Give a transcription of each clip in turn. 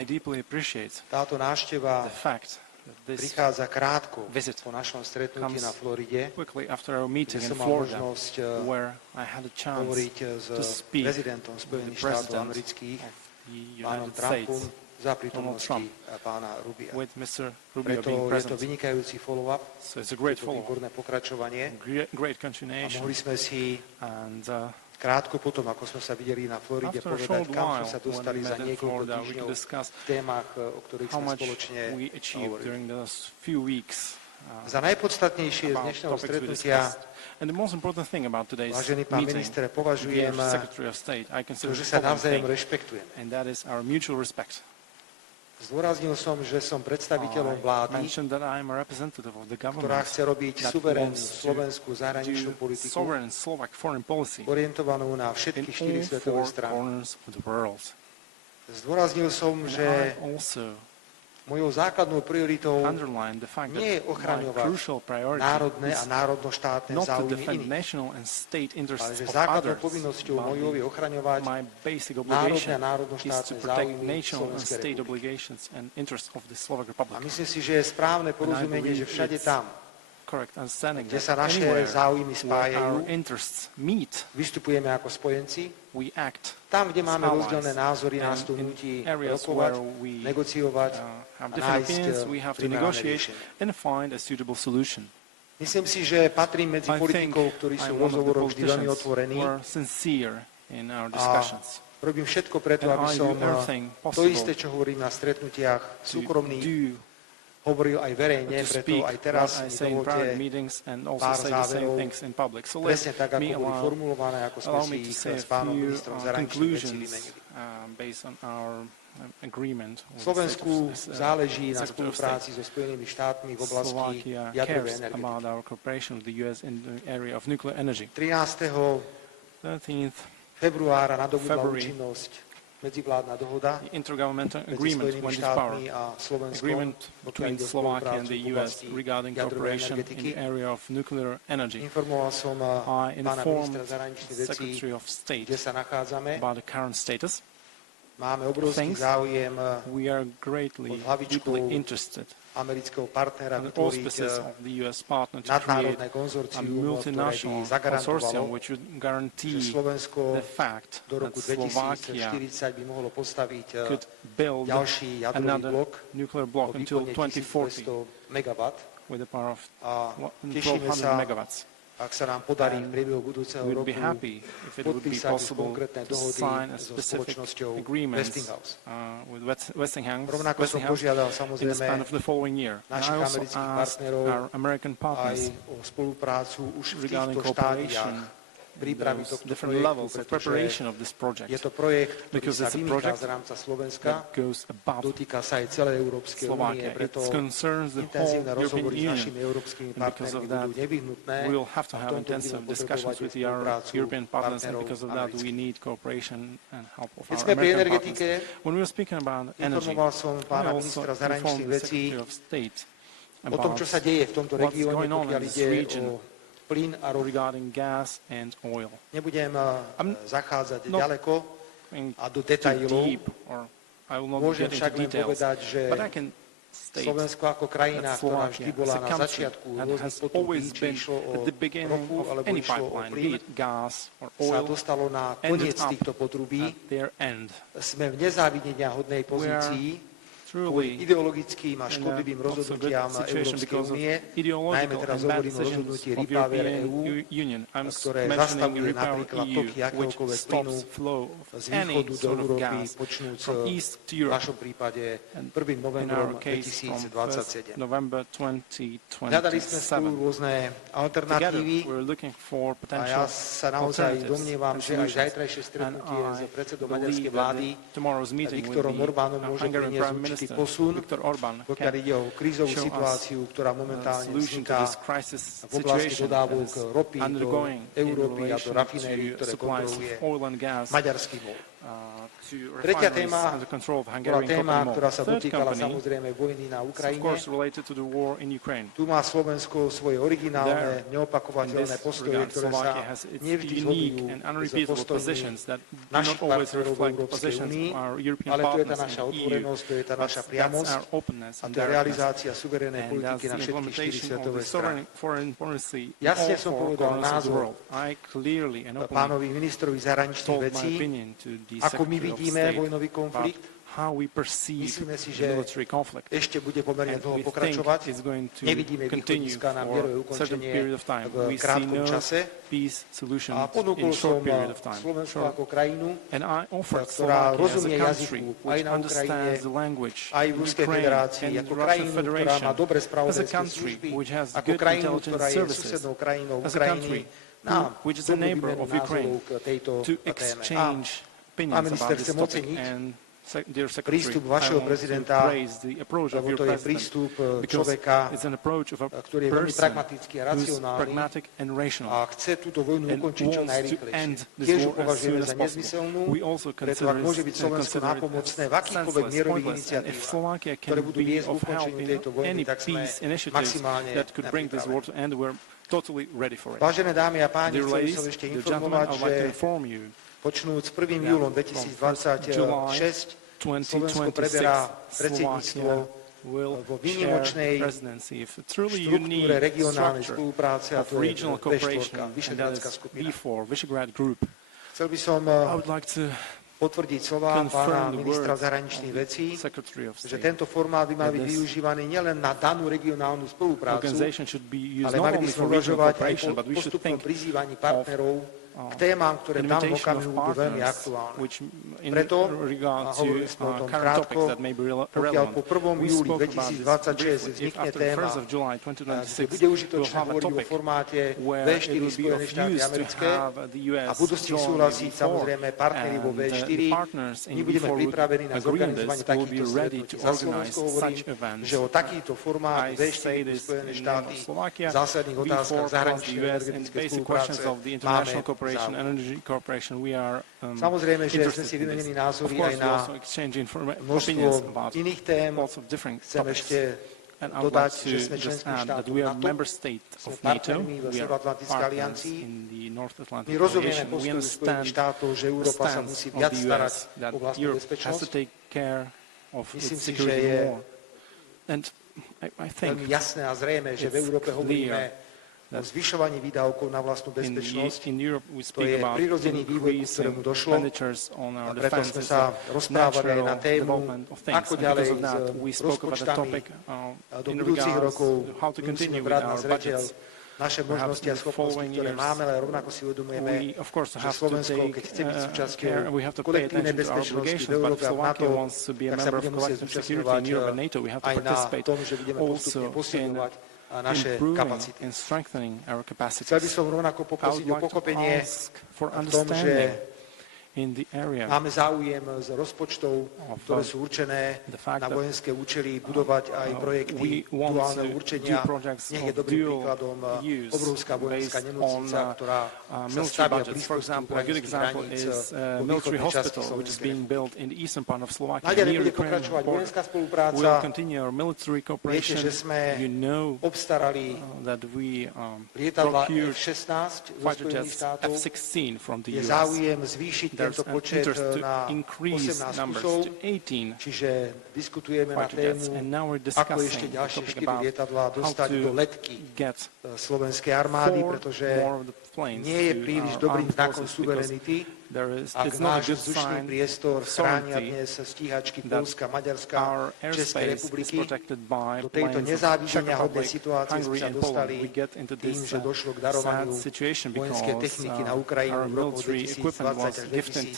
I deeply appreciate Táto návšteva the fact that this prichádza krátko visit po našom stretnutí comes na Floride, quickly after our meeting kde in som mal Florida, možnosť where I had a chance hovoriť s to speak prezidentom with the Spojených štátov President amerických, of the pánom United Trumpom, States, za prítomnosti Trump, pána Rubia. with Mr. Rubio Preto being je to present. vynikajúci follow-up, So it's a je great to follow-up, výborné pokračovanie great a continuation. mohli sme si And krátko potom, ako sme sa videli na Floride, after a povedať, short kam sme while, sa when dostali we za met in niekoľko Florida, we týždňov could discuss v témach, o ktorých how sme much spoločne we achieved hovorili. during those few weeks Za najpodstatnejšie z about dnešného topics we stretnutia, discussed. And the most important thing about today's vážený pán meeting, minister, dear považujem Secretary of State, I consider to, že the sa following navzájom thing, rešpektujeme. and that is our mutual respect. Zdôraznil som, že som predstaviteľom I vlády, mentioned that I am a representative of the ktorá government chce robiť that suverénnu wants to slovenskú zahraničnú do politiku, sovereign Slovak foreign policy orientovanú na in všetky all štyri svetové four strany. corners of the world. Zdôraznil som, And že I also mojou základnou prioritou underline the fact nie je that my ochraňovať crucial priority národné a is národnoštátne not to záujmy defend iných, national and state ale interests že of základnou others, povinnosťou but mojou je ochraňovať my basic národné a obligation is to národnoštátne protect záujmy national and Slovenskej state republiky. obligations and interests of the Slovak Republic. A myslím si, že je správne porozumenie, že všade it's tam, Correct understanding kde that sa naše anywhere záujmy where spájajú, our interests meet, vystupujeme ako spojenci. we act Tam, kde máme allies. rozdielne názory, nás And to in nutí areas rokovať, where we negociovať have a different nájsť opinions, we have to primárne negotiate riešenie. and find a suitable solution. Myslím si, že patrím medzi I think politikov, ktorí sú I'm v one of the rozhovoroch vždy veľmi politicians otvorení who are sincere in our a discussions. robím všetko preto, And aby I som do everything to possible isté, čo hovorím na stretnutiach to súkromných, do hovoril aj verejne, to preto speak aj what teraz I mi say in dovolte private meetings and also pár say the same záverov, things in public. So let presne tak, me ako boli formulované, ako sme allow si me to ich say s a pánom few ministrom zahraničných vecí conclusions vymenili. based on our agreement with the Slovensku state of, záleží na Secretary of spolupráci State. so Spojenými štátmi v oblasti Slovakia jadrovej cares energetiky. about our cooperation with the US in the area of nuclear energy. 13. 13th februára nadobudla February, účinnosť medzivládna dohoda the intergovernmental medzi agreement Spojenými went into power. štátmi a Slovenskom, Agreement pokiaľ between ide o Slovakia and spoluprácu the v US oblasti regarding jadrovej cooperation in energetiky. the area of nuclear energy. Informoval som I pána informed ministra zahraničných vecí, Secretary of State kde sa nachádzame. about the current status. Máme obrovský things. záujem We are greatly, pod hlavičkou deeply interested amerického partnera in the vytvoriť auspices of the US partner to create nadnárodné a konzorcium, ktoré by multinational zagarantovalo, consortium which would že guarantee Slovensko the fact do that roku Slovakia 2040 by mohlo postaviť could build ďalší jadrový another blok nuclear o block until výkone 2040 1200 MW. with a power of A tešíme 1200 sa, megawatts. ak sa nám podarí v And priebehu budúceho We would roku be happy if it would be podpísať už possible konkrétne to dohody sign a so specific spoločnosťou agreements Westinghouse. With Westinghouse Rovnako som požiadal in the span samozrejme of the following year. And našich I also amerických asked partnerov our American aj partners o spoluprácu už v regarding týchto cooperation štádiách prípravy those tohto different projektu, levels of pretože preparation of this project. je to projekt, ktorý Because sa it's a vymýka project z rámca Slovenska, that goes above dotýka sa aj celej Európskej únie, Slovakia. It preto concerns the whole intenzívne European rozhovory s Union. našimi európskymi And because partnermi of that, budú nevyhnutné. We will have to A v have tomto intensive budeme discussions potrebovať with our spoluprácu European partners, and partnerov because of that, we amerických. need cooperation and help of Keď our sme pri American energetike, partners. When we were speaking about energy, informoval som I pána also ministra informed zahraničných the vecí Secretary of State o tom, čo sa about deje v tomto what's regióne, going on in pokiaľ this ide region o plyn a ropu. regarding gas and oil. Nebudem zachádzať not ďaleko Going a do too detailov. deep, or I will not Môžem get však into len details, povedať, že but I can state Slovensko ako krajina, that ktorá vždy Slovakia bola as a na country začiatku that rôznych has potrubí, always či been išlo o at the beginning ropu of alebo any išlo o pipeline, be plyn, it gas or sa oil, dostalo na ended koniec up týchto potrubí. at their end. Sme v nezávidenia hodnej pozícii kvôli Truly ideologickým a in a škodlivým not so good rozhodnutiam situation Európskej because of únie, najmä ideological teraz and bad hovorím o decisions rozhodnutí of Repower European EU, Union. I'm ktoré mentioning zastavuje Repower napríklad EU, toky which akéhokoľvek plynu stops flow of z any východu do sort of Európy, gas počnúc from east to v Europe. našom prípade And 1. In novembrom our case, from 2027. 1st November Hľadali sme spolu 2027. rôzne Together, alternatívy we're looking for a ja potential sa naozaj alternatives domnievam, and že aj solutions. zajtrajšie stretnutie And s I predsedom believe maďarskej that vlády tomorrow's meeting with Viktorom the Orbánom môže Hungarian priniesť Prime určitý Minister posun, Viktor Orbán pokiaľ ide o krízovú show us situáciu, ktorá a momentálne solution to vzniká this crisis v oblasti situation that dodávok is ropy do undergoing in Európy a do relation rafinérií, to ktoré supplies of kontroluje oil and gas maďarský MOL. to Tretia refineries téma under control of bola Hungarian téma, company ktorá MOL. sa Third dotýkala company samozrejme vojny na is of Ukrajine. course related to the war in Ukraine. Tu má Slovensko svoje originálne, In neopakovateľné this postoje, regard, ktoré sa Slovakia has its nevždy unique zhodujú and s unrepeatable postojmi positions that do našich not always partnerov v reflect Európskej positions únii, of our European ale tu je tá partners naša in the EU. otvorenosť, to je tá But naša that's priamosť our openness a and to je directness. realizácia suverénnej And that's politiky the na všetky štyri implementation of svetové the strany. foreign policy in Jasne all som four povedal corners of the názor world. I clearly and openly pánovi ministrovi zahraničných told my vecí, opinion to the ako my Secretary of vidíme State vojnový about konflikt. how we perceive Myslíme si, the že military conflict. ešte bude pomerne And dlho we think pokračovať. it's going to Nevidíme continue východiska na for mierové a certain ukončenie period of time. v We see krátkom no čase. peace solution A in ponúkol som short period of time. Slovensko Sure. ako krajinu, And I offered ktorá Slovakia as a rozumie country jazyku aj which na Ukrajine, understands the language aj v in Ruskej Ukraine federácii, and ako the Russian krajinu, ktorá Federation, má dobré as a spravodajské country služby, which has ako good krajinu, intelligence ktorá je services, susednou krajinou as a Ukrajiny, country na which is a dobrú neighbor výmenu of Ukraine, názorov k tejto to téme. exchange opinions pán about minister, this chcem topic. oceniť And dear Secretary, prístup I vašeho want to prezidenta, praise the approach of lebo your to je president, prístup because človeka, it's an approach of a ktorý je veľmi person pragmatický a who's racionálny pragmatic and rational. a chce túto vojnu And ukončiť čo wants to najrýchlejšie. end this Tiež ju war as považujeme soon za as possible. nezmyselnú, We also preto ak môže byť Slovensko consider it nápomocné v akýchkoľvek senseless, mierových pointless, and if iniciatívach, Slovakia ktoré can budú be viesť k of help ukončeniu in tejto vojny, any tak sme peace initiatives maximálne that could bring this war to end, we're totally ready for it. Vážené dámy a páni, Dear chcel by ladies, som ešte dear gentlemen, informovať, I would že like to inform you počnúc 1. that júlom from 1st July 2026 Slovensko 2026, preberá predsedníctvo Slovakia will vo share výnimočnej presidency of a truly štruktúre unique regionálnej structure spolupráce a of to je regional V4, cooperation, and that Vyšehradská is skupina. V4, Visegrad Group. Chcel by som I would like to potvrdiť slova pána confirm the ministra words zahraničných of vecí, the Secretary of že State. tento formát by mal byť that this využívaný nielen na danú regionálnu spoluprácu, Organization should be used ale not mali by only sme for regional uvažovať aj cooperation, po but we should postupnom think prizývaní partnerov k témam, ktoré v danom invitation of okamihu budú veľmi partners, aktuálne. which in Preto, regard a to hovorili sme o tom current krátko, topics that may be pokiaľ relevant. po 1. We júli spoke about this 2026 briefly. If vznikne after the téma, 1st of July kde 2026 bude we'll užitočné have a hovoriť vo topic formáte where V4 it will be Spojené of štáty use to americké have the US a budú s tým join súhlasiť V4, samozrejme partneri vo and V4. the partners in My budeme V4 would pripravení na agree on this, zorganizovanie will be takýchto ready stretnutí. to Za organize Slovensko hovorím, such events. že o takýto formát I V4 say this Spojené in štáty Slovakia, v zásadných V4 otázkach plus the zahraničnej US and energetickej basic spolupráce questions of the máme international cooperation záujem. and energy cooperation, we are Samozrejme, že sme interested si in this. vymenili Of názory course, aj we na also exchange opinions množstvo about iných tém. lots of different Chcem topics. ešte And I would dodať, like že to sme just členským add that štátom we are NATO, member state sme of NATO. partnermi v We are Severoatlantickej partners aliancii. in the North My Atlantic rozumieme Coalition. We postoju Spojených understand štátov, že the Európa sa stance musí of viac the starať US o that vlastnú Europe has to bezpečnosť. take care of Myslím its si, že security je more. And I think veľmi jasné a zrejme, že v it's Európe hovoríme clear o zvyšovaní výdavkov na vlastnú bezpečnosť. in Europe we To speak je about prirodzený vývoj, ku increasing ktorému došlo. expenditures on A our preto defense. sme It's sa a rozprávali aj na natural tému, development of things. ako And ďalej because of that, s we spoke about the rozpočtami topic do in budúcich regards rokov. to how to My musíme continue with brať na our zreteľ budgets. naše možnosti a schopnosti, following ktoré years, máme, ale rovnako si uvedomujeme, We, of course, že have to Slovensko, take keď chce byť súčasťou care, we have to pay kolektívnej attention to our bezpečnosti v obligations, but if Európe a v NATO, Slovakia wants to be a tak sa member of bude musieť collective security zúčastňovať in Europe and NATO, we have to aj na participate tom, že budeme postupne also in posilňovať naše improving kapacity. and strengthening our Chcel by capacities. som rovnako I would poprosiť o like to pochopenie ask for v tom, že understanding in the area máme záujem z rozpočtov, ktoré sú určené the fact na that vojenské účely, budovať aj projekty we want duálneho to určenia. do projects Nech je of dobrým dual príkladom use obrovská vojenská based nemocnica, on, ktorá sa military stavia budgets. For blízko example, a good ukrajinských example hraníc is vo military východnej časti hospital, which is Slovenskej being republiky. built in the eastern part of Slovakia, Naďalej near bude Ukrainian pokračovať border. vojenská We'll spolupráca. continue our military Viete, cooperation. že sme You know obstarali that we lietadla procured F-16 zo fighter Spojených jets štátov. F-16 from the Je US. záujem zvýšiť There's tento an počet interest to na increase 18 numbers kusov, to 18 čiže diskutujeme na fighter tému, jets. And now we're ako ešte discussing the ďalšie topic 4 about lietadlá how dostať do to letky get slovenskej armády, 4 pretože more of the planes nie je to príliš our dobrým armed znakom forces because suverenity, ak it's not a náš good vzdušný sign priestor of chránia sovereignty dnes stíhačky that Poľska, Maďarska, our Českej airspace is republiky. protected by Do tejto planes of Czech nezávidenia hodnej Republic, situácie sme Hungary sa and Poland. dostali We get into tým, this že došlo k sad darovaniu situation vojenskej because techniky na Ukrajinu our v roku military equipment 2020 was až gifted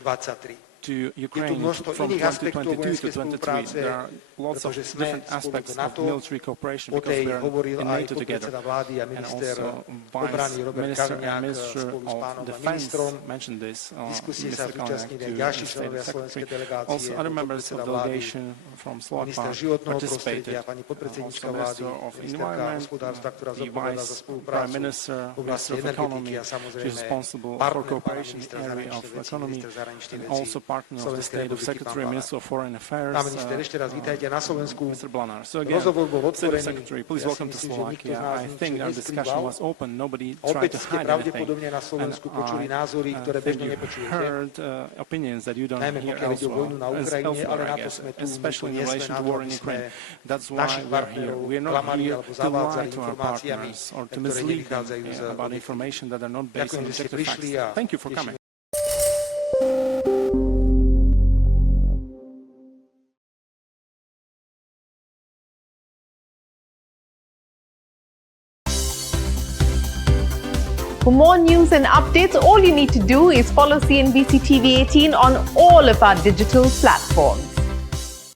2023. to Ukraine množstvo from iných aspektov 2022 to vojenskej 2023. spolupráce, There are lots of pretože sme different spolu aspects v of NATO. military cooperation O because tej we are hovoril in aj NATO together. podpredseda vlády a And minister also obrany Vice Robert Minister and Kaliňák Minister spolu s of pánom Defense ministrom. mentioned this. Diskusie sa Mr. Kaliňák zúčastnili aj to ďalší State členovia slovenskej Secretary. delegácie, Also other members of podpredseda the vlády, delegation from Slovak minister part životného participated. prostredia, pani podpredsedníčka Also vlády, Minister of ministerka Environment, hospodárstva, ktorá the zodpovedá za Vice spoluprácu Prime Minister, v oblasti Minister of energetiky Economy, a who is samozrejme responsible for partner pána cooperation in ministra the area of zahraničných vecí, economy, minister zahraničných and vecí also partner of the Slovenskej State of republiky, Secretary, pán Blanár. Minister of Foreign Affairs, Pán minister, ešte raz vítajte na Slovensku. Mr. Blanár. So again, Rozhovor bol State of otvorený. Secretary, please Ja si welcome to myslím, že nikto z Slovakia. nás I nič think our discussion neskrýval. was open. Nobody tried Opäť to ste hide anything. pravdepodobne na Slovensku počuli názory, ktoré think bežne you nepočujete. heard opinions that you don't Najmä hear pokiaľ ide o elsewhere, vojnu na Ukrajine, ale elsewhere, na I to guess, sme tu, especially my in tu nie sme relation na to to, war aby in sme Ukraine. That's why našich we're here. partnerov We're not klamali here alebo to zavádzali lie to our informáciami, partners or to ktoré mislead them nevychádzajú z about information that are not based Ďakujem, on že ste objective prišli a facts. Thank you for teším coming. For more news and updates, all you need to do is follow CNBC TV 18 on all of our digital platforms.